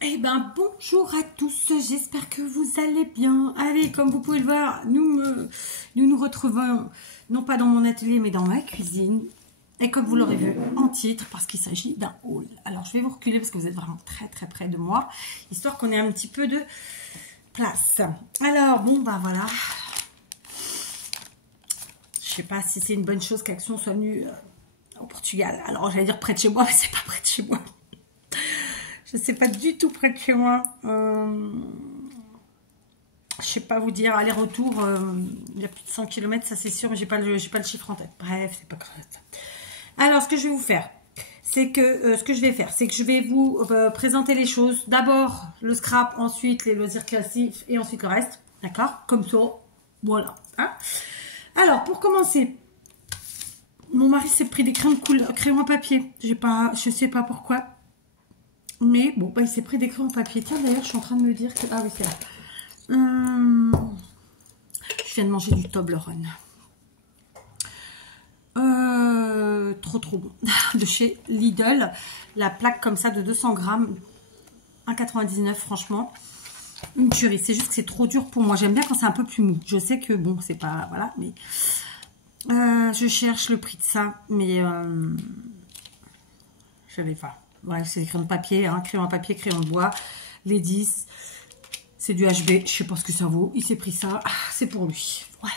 Eh ben bonjour à tous, j'espère que vous allez bien. Allez, comme vous pouvez le voir, nous nous retrouvons non pas dans mon atelier mais dans ma cuisine. Et comme vous l'aurez vu en titre, parce qu'il s'agit d'un haul. Alors je vais vous reculer parce que vous êtes vraiment très très près de moi, histoire qu'on ait un petit peu de place. Alors bon bah voilà. Je sais pas si c'est une bonne chose qu'Action soit venue au Portugal. Alors j'allais dire près de chez moi, mais c'est pas près de chez moi. Je sais pas du tout près de chez moi. Je sais pas vous dire. Aller-retour, il y a plus de 100 km, ça c'est sûr, mais j'ai pas le chiffre en tête. Bref, c'est pas grave. Alors, ce que je vais vous faire, c'est que je vais vous présenter les choses. D'abord le scrap, ensuite les loisirs classiques et ensuite le reste. D'accord? Comme ça, voilà. Hein, alors, pour commencer, mon mari s'est pris des crayons à papier. Je sais pas pourquoi. Mais bon, bah, il s'est pris des crayons en papier. Tiens, d'ailleurs, je suis en train de me dire que... Ah oui, c'est là. Je viens de manger du Toblerone. Trop bon. De chez Lidl. La plaque comme ça de 200 grammes. 1,99 franchement. Une tuerie. C'est juste que c'est trop dur pour moi. J'aime bien quand c'est un peu plus mou. Je sais que bon, c'est pas... Voilà, mais... je cherche le prix de ça. Mais... je l'ai pas. Ouais, c'est des crayons de papier, hein, crayon à papier, crayon de bois, les 10, c'est du HB, je sais pas ce que ça vaut, il s'est pris ça, c'est pour lui, voilà.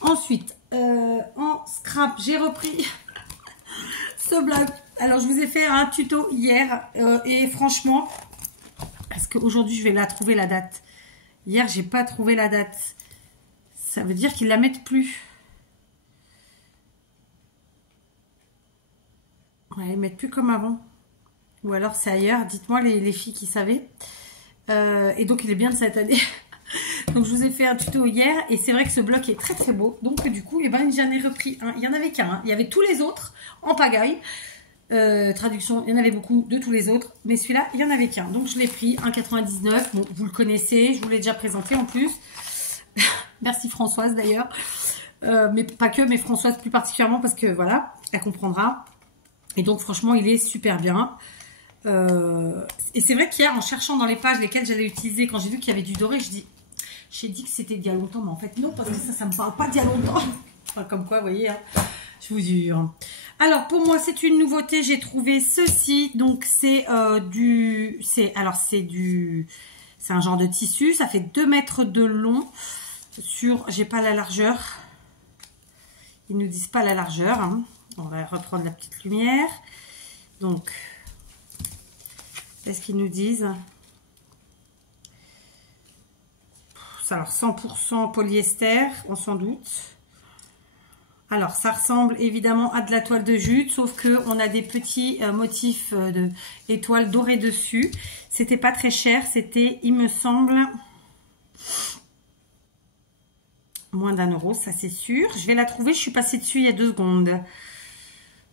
Ensuite, en scrap, j'ai repris ce blog. Alors, je vous ai fait un tuto hier, et franchement, parce qu'aujourd'hui, je vais la trouver la date. Hier, j'ai pas trouvé la date. Ça veut dire qu'ils la mettent plus. Ouais, ils mettent plus comme avant. Ou alors c'est ailleurs. Dites-moi les filles qui savaient. Et donc il est bien de cette année. Donc je vous ai fait un tuto hier. Et c'est vrai que ce bloc est très très beau. Donc du coup, eh ben, j'en ai repris un. Il n'y en avait qu'un. Hein. Il y avait tous les autres en pagaille. Traduction, il y en avait beaucoup de tous les autres. Mais celui-là, il n'y en avait qu'un. Donc je l'ai pris. 1,99. Bon, vous le connaissez. Je vous l'ai déjà présenté en plus. Merci Françoise d'ailleurs. Mais pas que, mais Françoise plus particulièrement parce que voilà, elle comprendra. Et donc, franchement, il est super bien. Et c'est vrai qu'hier, en cherchant dans les pages lesquelles j'allais utiliser, quand j'ai vu qu'il y avait du doré, j'ai dit que c'était d'il y a longtemps. Mais en fait, non, parce que ça me parle pas d'il y a longtemps. Enfin, comme quoi, vous voyez, hein, je vous jure. Alors, pour moi, c'est une nouveauté. J'ai trouvé ceci. Donc, c'est c'est un genre de tissu. Ça fait 2 mètres de long. J'ai pas la largeur. Ils nous disent pas la largeur, hein. On va reprendre la petite lumière. Donc, qu'est-ce qu'ils nous disent? Alors, 100% polyester, on s'en doute. Alors, ça ressemble évidemment à de la toile de jute, sauf qu'on a des petits motifs d'étoiles dorées dessus. C'était pas très cher, c'était, il me semble, moins d'1 €, ça c'est sûr. Je vais la trouver, je suis passée dessus il y a 2 secondes.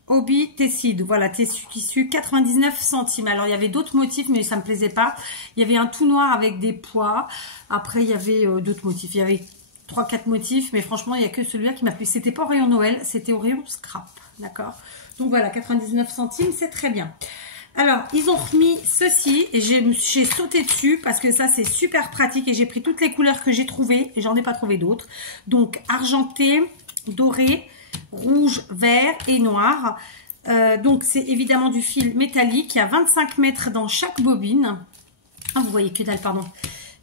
Hobby Tesside, voilà, tissu 99 centimes. Alors, il y avait d'autres motifs, mais ça ne me plaisait pas. Il y avait un tout noir avec des pois. Après, il y avait d'autres motifs. Il y avait 3-4 motifs, mais franchement, il n'y a que celui-là qui m'a plu. C'était pas au rayon Noël, c'était au rayon scrap, d'accord? Donc voilà, 99 centimes, c'est très bien. Alors, ils ont remis ceci et j'ai sauté dessus parce que ça, c'est super pratique et j'ai pris toutes les couleurs que j'ai trouvées et j'en ai pas trouvé d'autres. Donc, argenté, doré, rouge, vert et noir. Donc c'est évidemment du fil métallique. Il y a 25 mètres dans chaque bobine. Ah, vous voyez que dalle, pardon.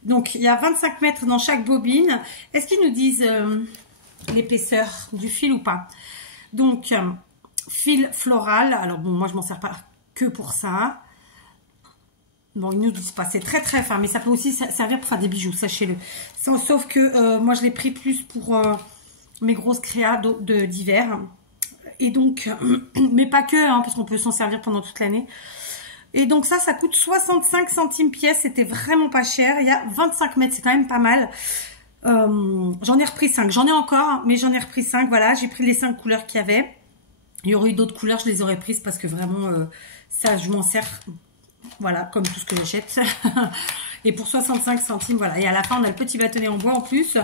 Donc il y a 25 mètres dans chaque bobine. Est-ce qu'ils nous disent l'épaisseur du fil ou pas? Donc fil floral. Alors bon, moi je m'en sers pas que pour ça. Bon, ils nous disent pas. C'est très très fin, mais ça peut aussi servir pour faire des bijoux, sachez-le. Sauf que moi je l'ai pris plus pour mes grosses créas d'hiver. Et donc, mais pas que, hein, parce qu'on peut s'en servir pendant toute l'année. Et donc ça coûte 65 centimes pièce. C'était vraiment pas cher. Il y a 25 mètres, c'est quand même pas mal. J'en ai repris 5. J'en ai encore, mais j'en ai repris 5. Voilà, j'ai pris les 5 couleurs qu'il y avait. Il y aurait eu d'autres couleurs, je les aurais prises parce que vraiment, ça, je m'en sers. Voilà, comme tout ce que j'achète. Et pour 65 centimes, voilà. Et à la fin, on a le petit bâtonnet en bois en plus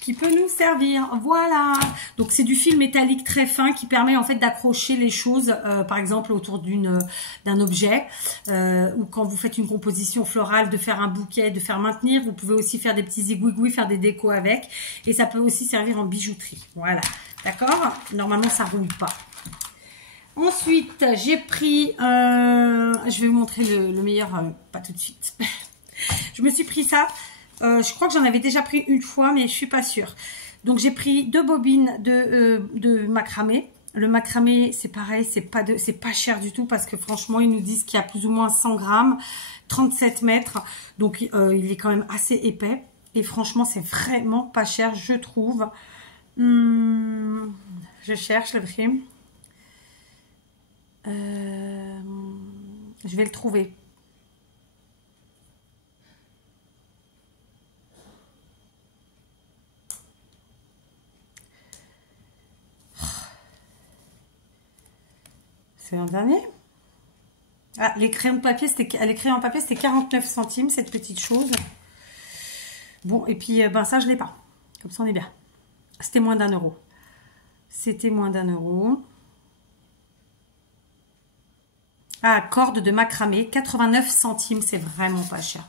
qui peut nous servir. Voilà. Donc, c'est du fil métallique très fin qui permet en fait d'accrocher les choses, par exemple, autour d'un objet. Ou quand vous faites une composition florale, de faire un bouquet, de faire maintenir. Vous pouvez aussi faire des petits zigouigouis, faire des décos avec. Et ça peut aussi servir en bijouterie. Voilà. D'accord? Normalement, ça ne roule pas. Ensuite, j'ai pris, je vais vous montrer le meilleur, pas tout de suite. Je me suis pris ça, je crois que j'en avais déjà pris une fois, mais je suis pas sûre. Donc, j'ai pris 2 bobines de macramé. Le macramé, c'est pareil, c'est pas cher du tout parce que franchement, ils nous disent qu'il y a plus ou moins 100 grammes, 37 mètres. Donc, il est quand même assez épais. Et franchement, c'est vraiment pas cher, je trouve. Je cherche le prix. Je vais le trouver. C'est l'an dernier. Ah, les crayons de papier, c'était 49 centimes, cette petite chose. Bon, et puis, ben ça, je l'ai pas. Comme ça, on est bien. C'était moins d'1 €. C'était moins d'1 €. Ah, corde de macramé, 89 centimes, c'est vraiment pas cher.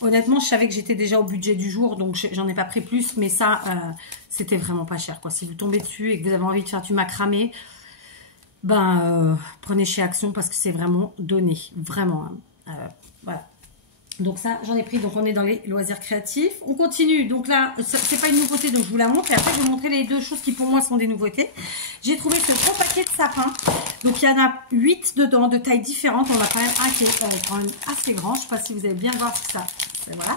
Honnêtement, je savais que j'étais déjà au budget du jour, donc j'en ai pas pris plus, mais ça, c'était vraiment pas cher, quoi. Si vous tombez dessus et que vous avez envie de faire du macramé, ben, prenez chez Action parce que c'est vraiment donné, vraiment. Hein. Voilà. Donc ça, j'en ai pris, donc on est dans les loisirs créatifs. On continue, donc là, c'est pas une nouveauté, donc je vous la montre. Et après, je vais vous montrer les 2 choses qui pour moi sont des nouveautés. J'ai trouvé ce gros paquet de sapins. Donc il y en a 8 dedans, de tailles différentes. On a quand même un qui est quand même assez grand. Je sais pas si vous allez bien voir ça. Voilà.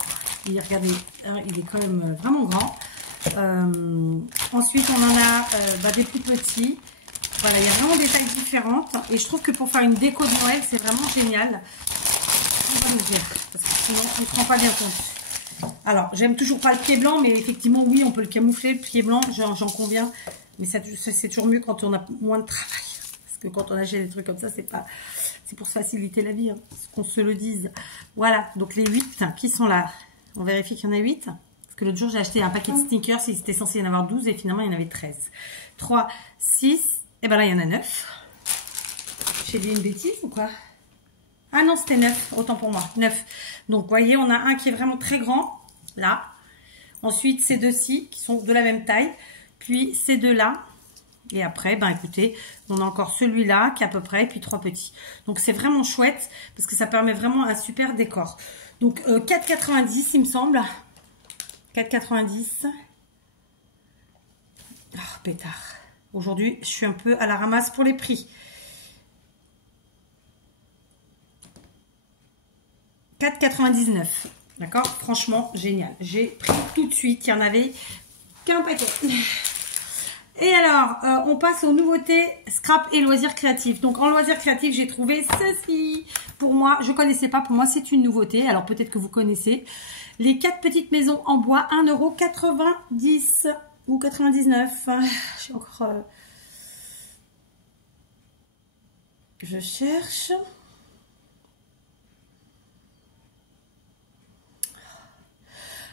Et regardez, il est quand même vraiment grand. Ensuite, on en a des plus petits. Voilà, il y a vraiment des tailles différentes. Et je trouve que pour faire une déco de Noël, c'est vraiment génial. On va l'ouvrir parce que sinon on ne prend pas bien compte. Alors, j'aime toujours pas le pied blanc, mais effectivement, oui, on peut le camoufler, le pied blanc, j'en conviens. Mais c'est toujours mieux quand on a moins de travail. Parce que quand on achète des trucs comme ça, c'est pour se faciliter la vie, hein, qu'on se le dise. Voilà, donc les 8 qui sont là. On vérifie qu'il y en a 8. Parce que l'autre jour, j'ai acheté un paquet de sneakers, il était censé y en avoir 12 et finalement, il y en avait 13. 3, 6, et ben là, il y en a 9. J'ai dit une bêtise ou quoi? Ah non, c'était 9, autant pour moi, 9. Donc, vous voyez, on a un qui est vraiment très grand, là. Ensuite, ces 2-ci, qui sont de la même taille. Puis, ces 2-là. Et après, ben écoutez, on a encore celui-là, qui est à peu près, et puis 3 petits. Donc, c'est vraiment chouette, parce que ça permet vraiment un super décor. Donc, 4,90, il me semble. 4,90. Oh, pétard. Aujourd'hui, je suis un peu à la ramasse pour les prix. 4,99. D'accord? Franchement, génial. J'ai pris tout de suite. Il y en avait qu'un paquet. Et alors, on passe aux nouveautés scrap et loisirs créatifs. Donc, en loisirs créatifs, j'ai trouvé ceci. Pour moi, je ne connaissais pas. Pour moi, c'est une nouveauté. Alors, peut-être que vous connaissez. Les 4 petites maisons en bois, 1,90 € ou 99. J'ai encore... Je cherche...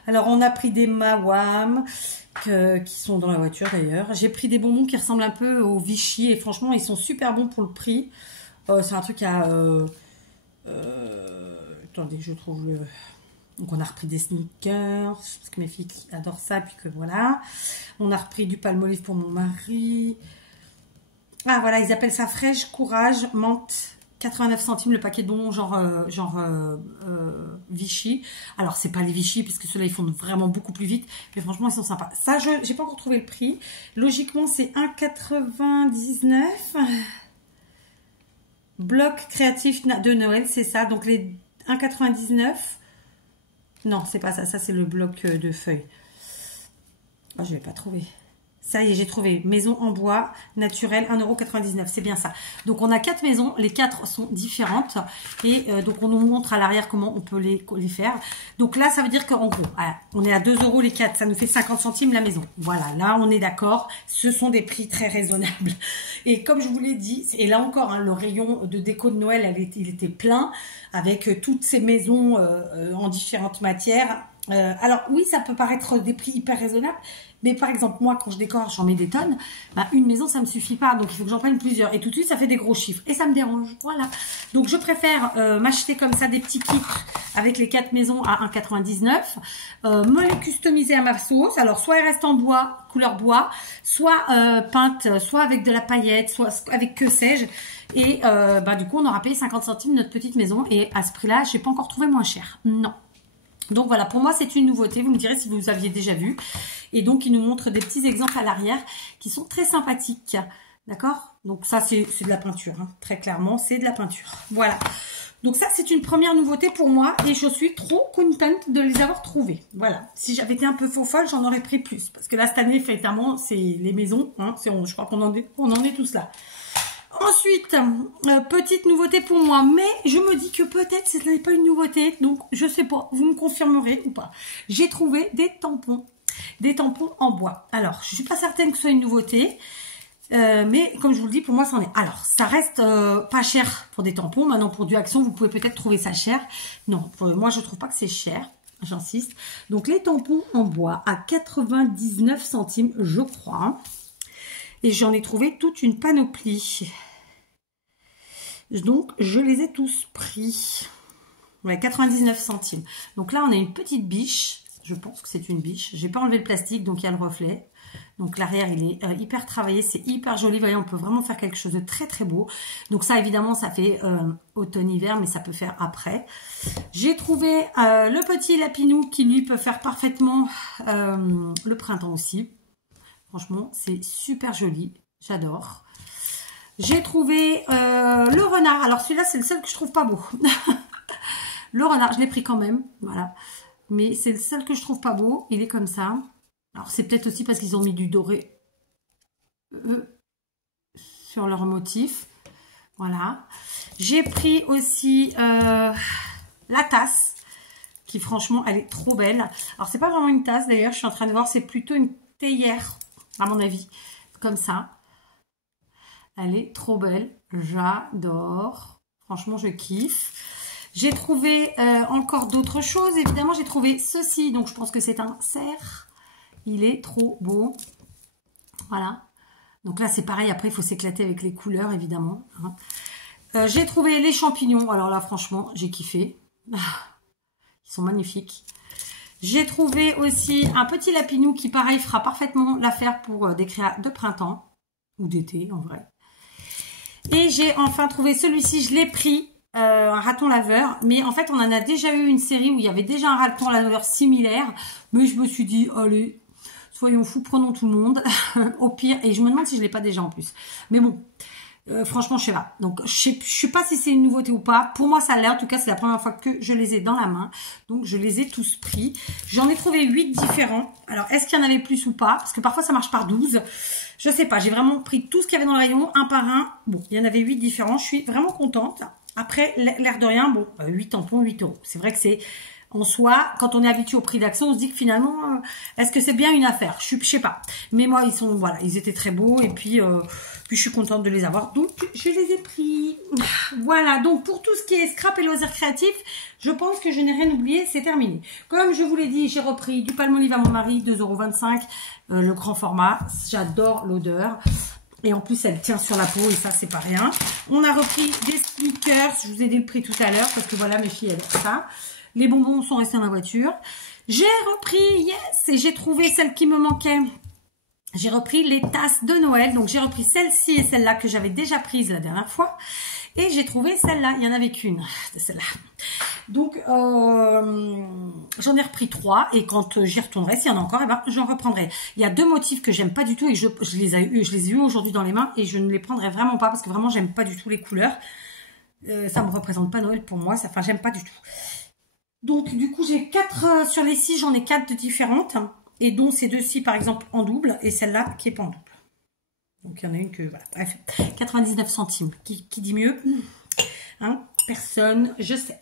Alors, on a pris des Mawam qui sont dans la voiture d'ailleurs. J'ai pris des bonbons qui ressemblent un peu aux Vichy et franchement, ils sont super bons pour le prix. C'est un truc à... attendez, je trouve le... Donc, on a repris des sneakers parce que mes filles adorent ça. Puis que voilà. On a repris du Palmolive pour mon mari. Ah, voilà, ils appellent ça fraîche, courage, menthe. 89 centimes le paquet de bonbons genre Vichy. Alors, c'est pas les Vichy, parce que ceux-là, ils font vraiment beaucoup plus vite. Mais franchement, ils sont sympas. Ça, j'ai pas encore trouvé le prix. Logiquement, c'est 1,99 €. Bloc créatif de Noël, c'est ça. Donc, les 1,99 €. Non, c'est pas ça. Ça, c'est le bloc de feuilles. Oh, je vais pas trouver. Ça y est, j'ai trouvé. Maison en bois, naturel, 1,99 €. C'est bien ça. Donc, on a 4 maisons. Les 4 sont différentes. Et donc, on nous montre à l'arrière comment on peut les faire. Donc là, ça veut dire qu'en gros, voilà, on est à 2 € les 4. Ça nous fait 50 centimes la maison. Voilà, là, on est d'accord. Ce sont des prix très raisonnables. Et comme je vous l'ai dit, et là encore, hein, le rayon de déco de Noël, il était plein avec toutes ces maisons en différentes matières. Alors oui, ça peut paraître des prix hyper raisonnables, mais par exemple moi quand je décore, j'en mets des tonnes, bah, une maison ça me suffit pas, donc il faut que j'en prenne plusieurs et tout de suite ça fait des gros chiffres et ça me dérange, voilà. Donc je préfère m'acheter comme ça des petits kits avec les 4 maisons à 1,99 €, me les customiser à ma sauce. Alors soit elles restent en bois, couleur bois, soit peintes, soit avec de la paillette, soit avec que sais-je. Et bah, du coup on aura payé 50 centimes notre petite maison et à ce prix-là, j'ai pas encore trouvé moins cher, non. Donc voilà, pour moi c'est une nouveauté, vous me direz si vous aviez déjà vu. Et donc il nous montre des petits exemples à l'arrière qui sont très sympathiques, d'accord? Donc ça c'est de la peinture, hein. Très clairement c'est de la peinture, voilà. Donc ça c'est une première nouveauté pour moi et je suis trop contente de les avoir trouvés, voilà. Si j'avais été un peu faux folle, j'en aurais pris plus, parce que là cette année effectivement c'est les maisons, hein, je crois qu'on en est tous là. Ensuite, petite nouveauté pour moi, mais je me dis que peut-être ce n'est pas une nouveauté, donc je sais pas, vous me confirmerez ou pas. J'ai trouvé des tampons en bois. Alors, je suis pas certaine que ce soit une nouveauté, mais comme je vous le dis, pour moi, c'en est. Alors, ça reste pas cher pour des tampons. Maintenant, pour du Action, vous pouvez peut-être trouver ça cher. Non, moi, je trouve pas que c'est cher. J'insiste. Donc, les tampons en bois à 99 centimes, je crois. Et j'en ai trouvé toute une panoplie. Donc, je les ai tous pris. Ouais, 99 centimes. Donc là, on a une petite biche. Je pense que c'est une biche. J'ai pas enlevé le plastique, donc il y a le reflet. Donc l'arrière, il est hyper travaillé. C'est hyper joli. Vous voyez, on peut vraiment faire quelque chose de très, très beau. Donc ça, évidemment, ça fait automne-hiver, mais ça peut faire après. J'ai trouvé le petit lapinou qui, lui, peut faire parfaitement le printemps aussi. Franchement, c'est super joli. J'adore. J'ai trouvé le renard. Alors, celui-là, c'est le seul que je trouve pas beau. Le renard, je l'ai pris quand même. Voilà. Mais c'est le seul que je trouve pas beau. Il est comme ça. Alors, c'est peut-être aussi parce qu'ils ont mis du doré sur leur motif. Voilà. J'ai pris aussi la tasse. Qui, franchement, elle est trop belle. Alors, c'est pas vraiment une tasse, d'ailleurs. Je suis en train de voir. C'est plutôt une théière, à mon avis. Comme ça. Elle est trop belle. J'adore. Franchement, je kiffe. J'ai trouvé encore d'autres choses. Évidemment, j'ai trouvé ceci. Donc, je pense que c'est un cerf. Il est trop beau. Voilà. Donc là, c'est pareil. Après, il faut s'éclater avec les couleurs, évidemment. Hein. J'ai trouvé les champignons. Alors là, franchement, j'ai kiffé. Ils sont magnifiques. J'ai trouvé aussi un petit lapinou qui, pareil, fera parfaitement l'affaire pour des créas de printemps. Ou d'été, en vrai. Et j'ai enfin trouvé celui-ci, je l'ai pris, un raton laveur. Mais en fait, on en a déjà eu une série où il y avait déjà un raton laveur similaire. Mais je me suis dit, allez, soyons fous, prenons tout le monde. Au pire, et je me demande si je ne l'ai pas déjà en plus. Mais bon, franchement, je sais pas. Donc, je sais pas si c'est une nouveauté ou pas. Pour moi, ça l'est. En tout cas, c'est la première fois que je les ai dans la main. Donc, je les ai tous pris. J'en ai trouvé 8 différents. Alors, est-ce qu'il y en avait plus ou pas? Parce que parfois, ça marche par 12. Je sais pas, j'ai vraiment pris tout ce qu'il y avait dans le rayon, un par un. Bon, il y en avait 8 différents, je suis vraiment contente. Après, l'air de rien, bon, 8 tampons, 8 €. C'est vrai que c'est, en soi, quand on est habitué au prix d'Action, on se dit que finalement, est-ce que c'est bien une affaire? Je sais pas. Mais moi, voilà, ils étaient très beaux et puis je suis contente de les avoir. Donc, je les ai pris. Voilà, donc pour tout ce qui est scrap et loisirs créatifs, je pense que je n'ai rien oublié, c'est terminé. Comme je vous l'ai dit, j'ai repris du Palmolive à mon mari, 2,25 €, le grand format. J'adore l'odeur. Et en plus, elle tient sur la peau et ça, c'est pas rien. On a repris des sneakers. Je vous ai dit le prix tout à l'heure parce que voilà, mes filles, elles ont ça. Les bonbons sont restés dans la voiture. J'ai repris, yes, et j'ai trouvé celle qui me manquait. J'ai repris les tasses de Noël. Donc, j'ai repris celle-ci et celle-là que j'avais déjà prise la dernière fois. Et j'ai trouvé celle-là. Il n'y en avait qu'une de celle-là. Donc, j'en ai repris 3. Et quand j'y retournerai, s'il y en a encore, eh ben, j'en reprendrai. Il y a 2 motifs que j'aime pas du tout. Et je les ai eu aujourd'hui dans les mains. Et je ne les prendrai vraiment pas. Parce que vraiment, j'aime pas du tout les couleurs. Ça me représente pas Noël pour moi. Enfin, j'aime pas du tout. Donc, du coup, j'ai 4 sur les 6. J'en ai 4 de différentes. et dont ces deux-ci par exemple en double et celle-là qui est pas en double. Donc il y en a une que voilà, bref, 99 centimes. Qui dit mieux? Hein, personne, je sais.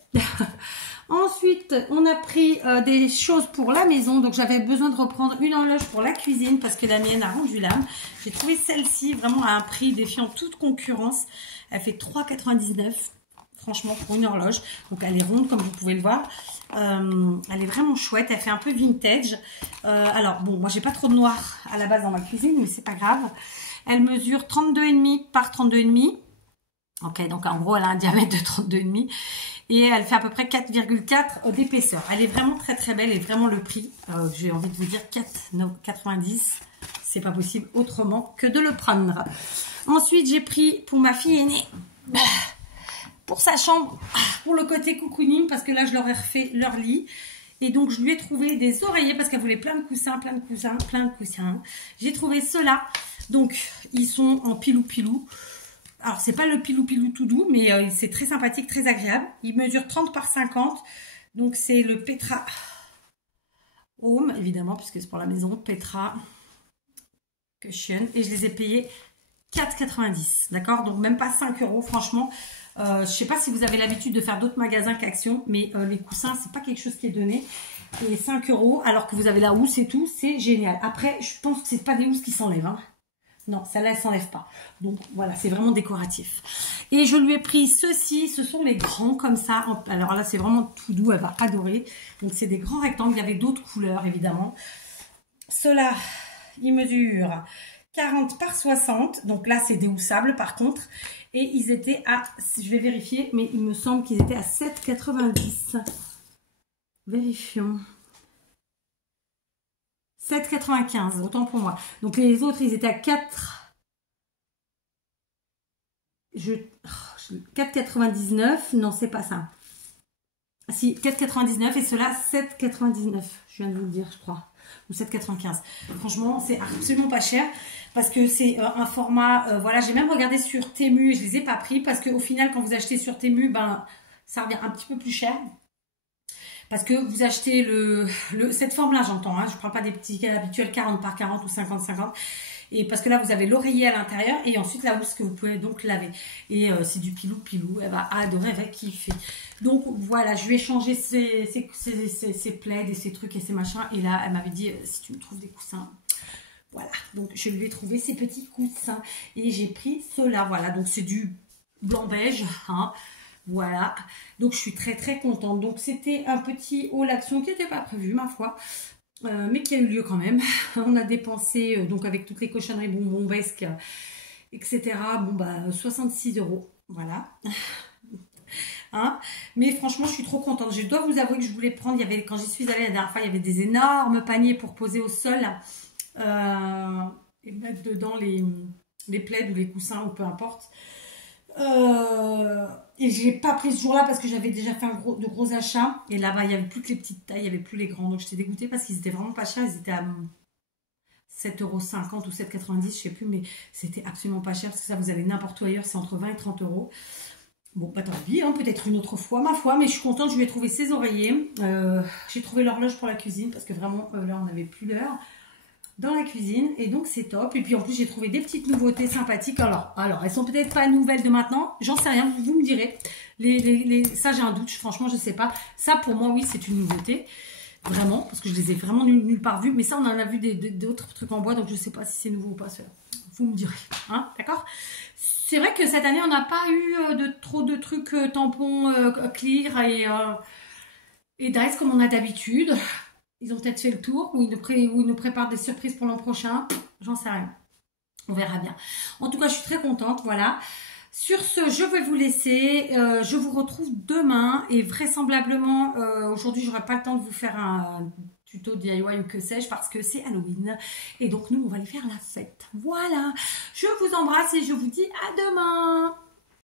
Ensuite, on a pris des choses pour la maison. Donc, j'avais besoin de reprendre une horloge pour la cuisine parce que la mienne a rendu l'âme. J'ai trouvé celle-ci vraiment à un prix défiant toute concurrence. Elle fait 3,99 €. Franchement, pour une horloge. Donc, elle est ronde comme vous pouvez le voir. Elle est vraiment chouette. Elle fait un peu vintage. Alors, bon, moi, j'ai pas trop de noir à la base dans ma cuisine, mais c'est pas grave. Elle mesure 32,5 par 32,5. Ok, donc en gros, elle a un diamètre de 32,5 et elle fait à peu près 4,4 d'épaisseur. Elle est vraiment très très belle et vraiment le prix, j'ai envie de vous dire 4,90 €. C'est pas possible autrement que de le prendre. Ensuite, j'ai pris pour ma fille aînée, pour sa chambre, pour le côté cocooning, parce que là, je leur ai refait leur lit. Et donc, je lui ai trouvé des oreillers parce qu'elle voulait plein de coussins, plein de coussins, plein de coussins. J'ai trouvé ceux-là. Donc, ils sont en pilou-pilou. Alors, c'est pas le pilou-pilou tout doux, mais c'est très sympathique, très agréable. Il mesure 30 par 50. Donc, c'est le Petra Home, évidemment, puisque c'est pour la maison. Petra Cushion. Et je les ai payés 4,90 €. D'accord? Donc, même pas 5 €, franchement. Je sais pas si vous avez l'habitude de faire d'autres magasins qu'Action, mais les coussins, c'est pas quelque chose qui est donné. Et 5 €, alors que vous avez la housse et tout, c'est génial. Après, je pense que c'est pas des housses qui s'enlèvent, hein. Non, celle-là, elle ne s'enlève pas. Donc, voilà, c'est vraiment décoratif. Et je lui ai pris ceux-ci. Ce sont les grands comme ça. Alors là, c'est vraiment tout doux. Elle va adorer. Donc, c'est des grands rectangles. Il y avait d'autres couleurs, évidemment. Ceux-là, ils mesurent 40 par 60. Donc là, c'est déhoussables, par contre. Et ils étaient à... Je vais vérifier, mais il me semble qu'ils étaient à 7,90 €. Vérifions. 7,95 €, autant pour moi. Donc les autres, ils étaient à 4,99 €. Non, c'est pas ça. Ah, si, 4,99 € et ceux-là, 7,99 €. Je viens de vous le dire, je crois. Ou 7,95 €. Franchement, c'est absolument pas cher. Parce que c'est un format... voilà, j'ai même regardé sur Temu et je les ai pas pris. Parce qu'au final, quand vous achetez sur Temu, ben, ça revient un petit peu plus cher. Parce que vous achetez cette forme-là, j'entends, hein, je ne parle pas des petits habituels 40 par 40 ou 50-50. Et parce que là, vous avez l'oreiller à l'intérieur et ensuite la housse que vous pouvez donc laver. Et c'est du pilou-pilou, elle va adorer, elle va kiffer. Donc voilà, je lui ai changé ses plaids et ses trucs et ses machins. Et là, elle m'avait dit, si tu me trouves des coussins... Voilà, donc je lui ai trouvé ces petits coussins. Et j'ai pris ceux-là, voilà. Donc c'est du blanc-beige, hein. Voilà, donc je suis très très contente. Donc c'était un petit haul action qui n'était pas prévu ma foi, mais qui a eu lieu quand même. On a dépensé, donc avec toutes les cochonneries bonbonsques, etc. Bon bah 66 €, voilà. Hein, mais franchement je suis trop contente. Je dois vous avouer que je voulais prendre, il y avait, quand j'y suis allée la dernière fois, il y avait des énormes paniers pour poser au sol et mettre dedans les plaids ou les coussins ou peu importe. Et j'ai pas pris ce jour-là parce que j'avais déjà fait de gros achats. Et là-bas, il n'y avait plus que les petites tailles, il n'y avait plus les grands. Donc j'étais dégoûtée parce qu'ils étaient vraiment pas chers. Ils étaient à 7,50 € ou 7,90 €, je sais plus, mais c'était absolument pas cher parce que ça, vous avez n'importe où ailleurs, c'est entre 20 et 30 €. Bon, pas tant pis, hein, peut-être une autre fois, ma foi, mais je suis contente, je lui ai trouvé ses oreillers. J'ai trouvé l'horloge pour la cuisine parce que vraiment, là, on n'avait plus l'heure dans la cuisine et donc c'est top. Et puis en plus j'ai trouvé des petites nouveautés sympathiques. Alors elles sont peut-être pas nouvelles de maintenant, j'en sais rien, vous me direz. Ça j'ai un doute, franchement je sais pas. Ça pour moi oui c'est une nouveauté, vraiment, parce que je les ai vraiment nulle part vues. Mais ça on en a vu d'autres trucs en bois, donc je sais pas si c'est nouveau ou pas cela. Vous me direz, hein, d'accord. C'est vrai que cette année on n'a pas eu trop de trucs tampons clear et Dice comme on a d'habitude. Ils ont peut-être fait le tour, ou ils nous préparent des surprises pour l'an prochain. J'en sais rien. On verra bien. En tout cas, je suis très contente. Voilà. Sur ce, je vais vous laisser. Je vous retrouve demain. Et vraisemblablement, aujourd'hui, j'aurai pas le temps de vous faire un tuto DIY ou que sais-je, parce que c'est Halloween. Et donc, nous, on va aller faire la fête. Voilà. Je vous embrasse et je vous dis à demain.